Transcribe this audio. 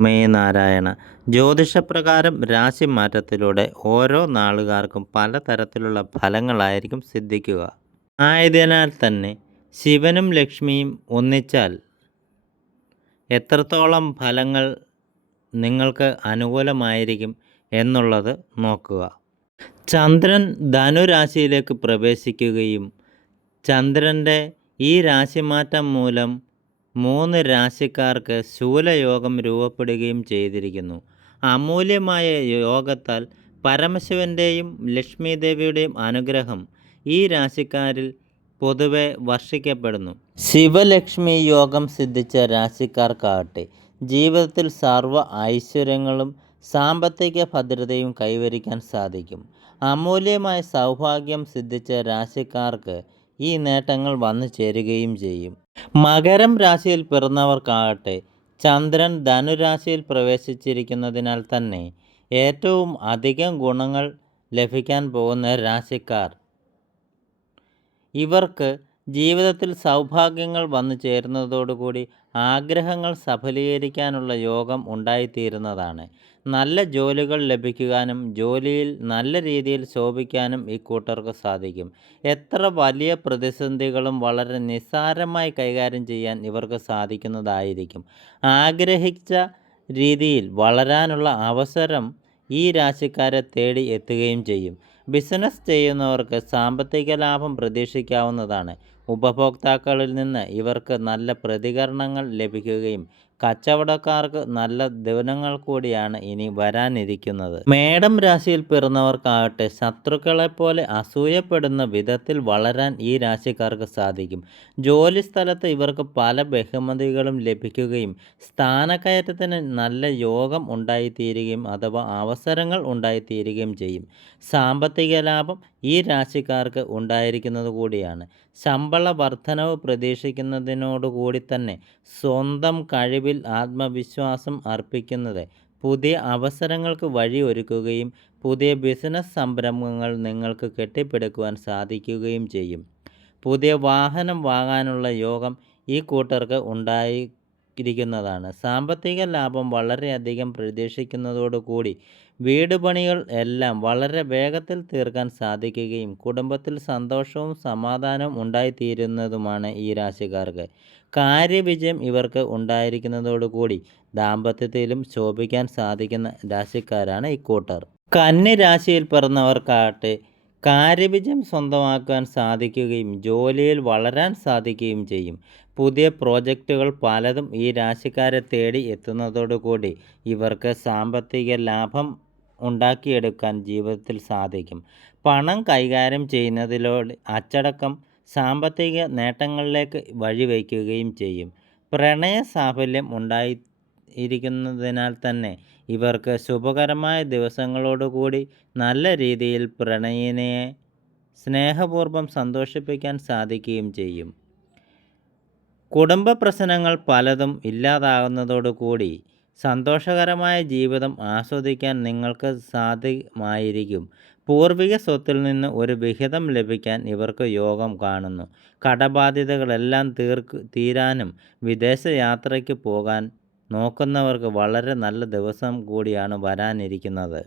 May Narayana ജ്യോതിഷപ്രകാരം രാശി മാറ്റത്തിലൂടെ ഓരോ നാളുകാർക്കും പലതരത്തിലുള്ള ഫലങ്ങളായിരിക്കും സിദ്ധിക്കുക. ആയതിനാൽ തന്നെ ശിവനും ലക്ഷ്മിയും ഒന്നിച്ചാൽ എത്രത്തോളം ഫലങ്ങൾ നിങ്ങൾക്ക് അനുകൂലമായിരിക്കും എന്നുള്ളത് നോക്കുക. ചന്ദ്രൻ ധനുരാശിയിലേക്ക് പ്രവേശിക്കുകയും ചന്ദ്രന്റെ ഈ രാശിമാറ്റം മൂലം മൂന്ന് രാശിക്കാർക്ക് ശൂലയോഗം രൂപപ്പെടുകയും ചെയ്തിരിക്കുന്നു. അമൂല്യമായ യോഗത്താൽ പരമശിവന്റെയും ലക്ഷ്മി ദേവിയുടെയും അനുഗ്രഹം ഈ രാശിക്കാരിൽ പൊതുവെ വർഷിക്കപ്പെടുന്നു. ശിവലക്ഷ്മി യോഗം സിദ്ധിച്ച രാശിക്കാർക്കാകട്ടെ ജീവിതത്തിൽ സർവ ഐശ്വര്യങ്ങളും സാമ്പത്തിക ഭദ്രതയും കൈവരിക്കാൻ സാധിക്കും. അമൂല്യമായ സൗഭാഗ്യം സിദ്ധിച്ച രാശിക്കാർക്ക് ഈ നേട്ടങ്ങൾ വന്നു ചേരുകയും ചെയ്യും. മകരം രാശിയിൽ പിറന്നവർക്കാകട്ടെ ചന്ദ്രൻ ധനുരാശിയിൽ പ്രവേശിച്ചിരിക്കുന്നതിനാൽ തന്നെ ഏറ്റവും അധികം ഗുണങ്ങൾ ലഭിക്കാൻ പോകുന്ന രാശിക്കാർ. ഇവർക്ക് ജീവിതത്തിൽ സൗഭാഗ്യങ്ങൾ വന്നു ചേരുന്നതോടുകൂടി ആഗ്രഹങ്ങൾ സഫലീകരിക്കാനുള്ള യോഗം ഉണ്ടായിത്തീരുന്നതാണ്. നല്ല ജോലികൾ ലഭിക്കുവാനും ജോലിയിൽ നല്ല രീതിയിൽ ശോഭിക്കാനും ഇക്കൂട്ടർക്ക് സാധിക്കും. എത്ര വലിയ പ്രതിസന്ധികളും വളരെ നിസ്സാരമായി കൈകാര്യം ചെയ്യാൻ ഇവർക്ക് സാധിക്കുന്നതായിരിക്കും. ആഗ്രഹിച്ച രീതിയിൽ വളരാനുള്ള അവസരം ഈ രാശിക്കാരെ തേടി എത്തുകയും ചെയ്യും. ബിസിനസ് ചെയ്യുന്നവർക്ക് സാമ്പത്തിക ലാഭം പ്രതീക്ഷിക്കാവുന്നതാണ്. ഉപഭോക്താക്കളിൽ നിന്ന് ഇവർക്ക് നല്ല പ്രതികരണങ്ങൾ ലഭിക്കുകയും കച്ചവടക്കാർക്ക് നല്ല ദിനങ്ങൾ കൂടിയാണ് ഇനി വരാനിരിക്കുന്നത്. മേടം രാശിയിൽ പിറന്നവർക്കാകട്ടെ ശത്രുക്കളെപ്പോലെ അസൂയപ്പെടുന്ന വിധത്തിൽ വളരാൻ ഈ രാശിക്കാർക്ക് സാധിക്കും. ജോലി സ്ഥലത്ത് ഇവർക്ക് പല ബഹുമതികളും ലഭിക്കുകയും സ്ഥാനക്കയറ്റത്തിന് നല്ല യോഗം ഉണ്ടായിത്തീരുകയും അഥവാ അവസരങ്ങൾ ഉണ്ടായിത്തീരുകയും ചെയ്യും. സാമ്പത്തിക ലാഭം ഈ രാശിക്കാർക്ക് ഉണ്ടായിരിക്കുന്നത് കൂടിയാണ്. ശമ്പള വർധനവ് പ്രതീക്ഷിക്കുന്നതിനോടുകൂടി തന്നെ സ്വന്തം കഴിവിൽ ആത്മവിശ്വാസം അർപ്പിക്കുന്നത് പുതിയ അവസരങ്ങൾക്ക് വഴിയൊരുക്കുകയും പുതിയ ബിസിനസ് സംരംഭങ്ങൾ നിങ്ങൾക്ക് കെട്ടിപ്പടുക്കുവാൻ സാധിക്കുകയും ചെയ്യും. പുതിയ വാഹനം വാങ്ങാനുള്ള യോഗം ഈ കൂട്ടർക്ക് ഉണ്ടായിരിക്കുന്നതാണ് സാമ്പത്തിക ലാഭം വളരെയധികം പ്രതീക്ഷിക്കുന്നതോടുകൂടി വീട് പണികൾ എല്ലാം വളരെ വേഗത്തിൽ തീർക്കാൻ സാധിക്കുകയും കുടുംബത്തിൽ സന്തോഷവും സമാധാനവും ഉണ്ടായിത്തീരുന്നതുമാണ് ഈ രാശിക്കാർക്ക്. കാര്യവിജയം ഇവർക്ക് ഉണ്ടായിരിക്കുന്നതോടുകൂടി ദാമ്പത്യത്തിലും ശോഭിക്കാൻ സാധിക്കുന്ന രാശിക്കാരാണ് ഇക്കൂട്ടർ കന്നി രാശിയിൽ പിറന്നവർക്കാകട്ടെ കാര്യവിജയം സ്വന്തമാക്കാൻ സാധിക്കുകയും ജോലിയിൽ വളരാൻ സാധിക്കുകയും ചെയ്യും. പുതിയ പ്രോജക്റ്റുകൾ പലതും ഈ രാശിക്കാരെ തേടി എത്തുന്നതോടുകൂടി ഇവർക്ക് സാമ്പത്തിക ലാഭം ഉണ്ടാക്കിയെടുക്കാൻ ജീവിതത്തിൽ സാധിക്കും. പണം കൈകാര്യം ചെയ്യുന്നതിലൂടെ അച്ചടക്കം സാമ്പത്തിക നേട്ടങ്ങളിലേക്ക് വഴിവെക്കുകയും ചെയ്യും. പ്രണയ സാഫല്യം ഉണ്ടായി ഇരിക്കുന്നതിനാൽ തന്നെ ഇവർക്ക് ശുഭകരമായ ദിവസങ്ങളോടുകൂടി നല്ല രീതിയിൽ പ്രണയിനെ സ്നേഹപൂർവം സന്തോഷിപ്പിക്കാൻ സാധിക്കുകയും ചെയ്യും. കുടുംബ പ്രശ്നങ്ങൾ പലതും ഇല്ലാതാകുന്നതോടുകൂടി സന്തോഷകരമായ ജീവിതം ആസ്വദിക്കാൻ നിങ്ങൾക്ക് സാധ്യമായിരിക്കും. പൂർവിക സ്വത്തിൽ നിന്ന് ഒരു വിഹിതം ലഭിക്കാൻ ഇവർക്ക് യോഗം കാണുന്നു. കടബാധ്യതകളെല്ലാം തീർക്ക് തീരാനും വിദേശയാത്രയ്ക്ക് പോകാൻ നോക്കുന്നവർക്ക് വളരെ നല്ല ദിവസം കൂടിയാണ് വരാനിരിക്കുന്നത്.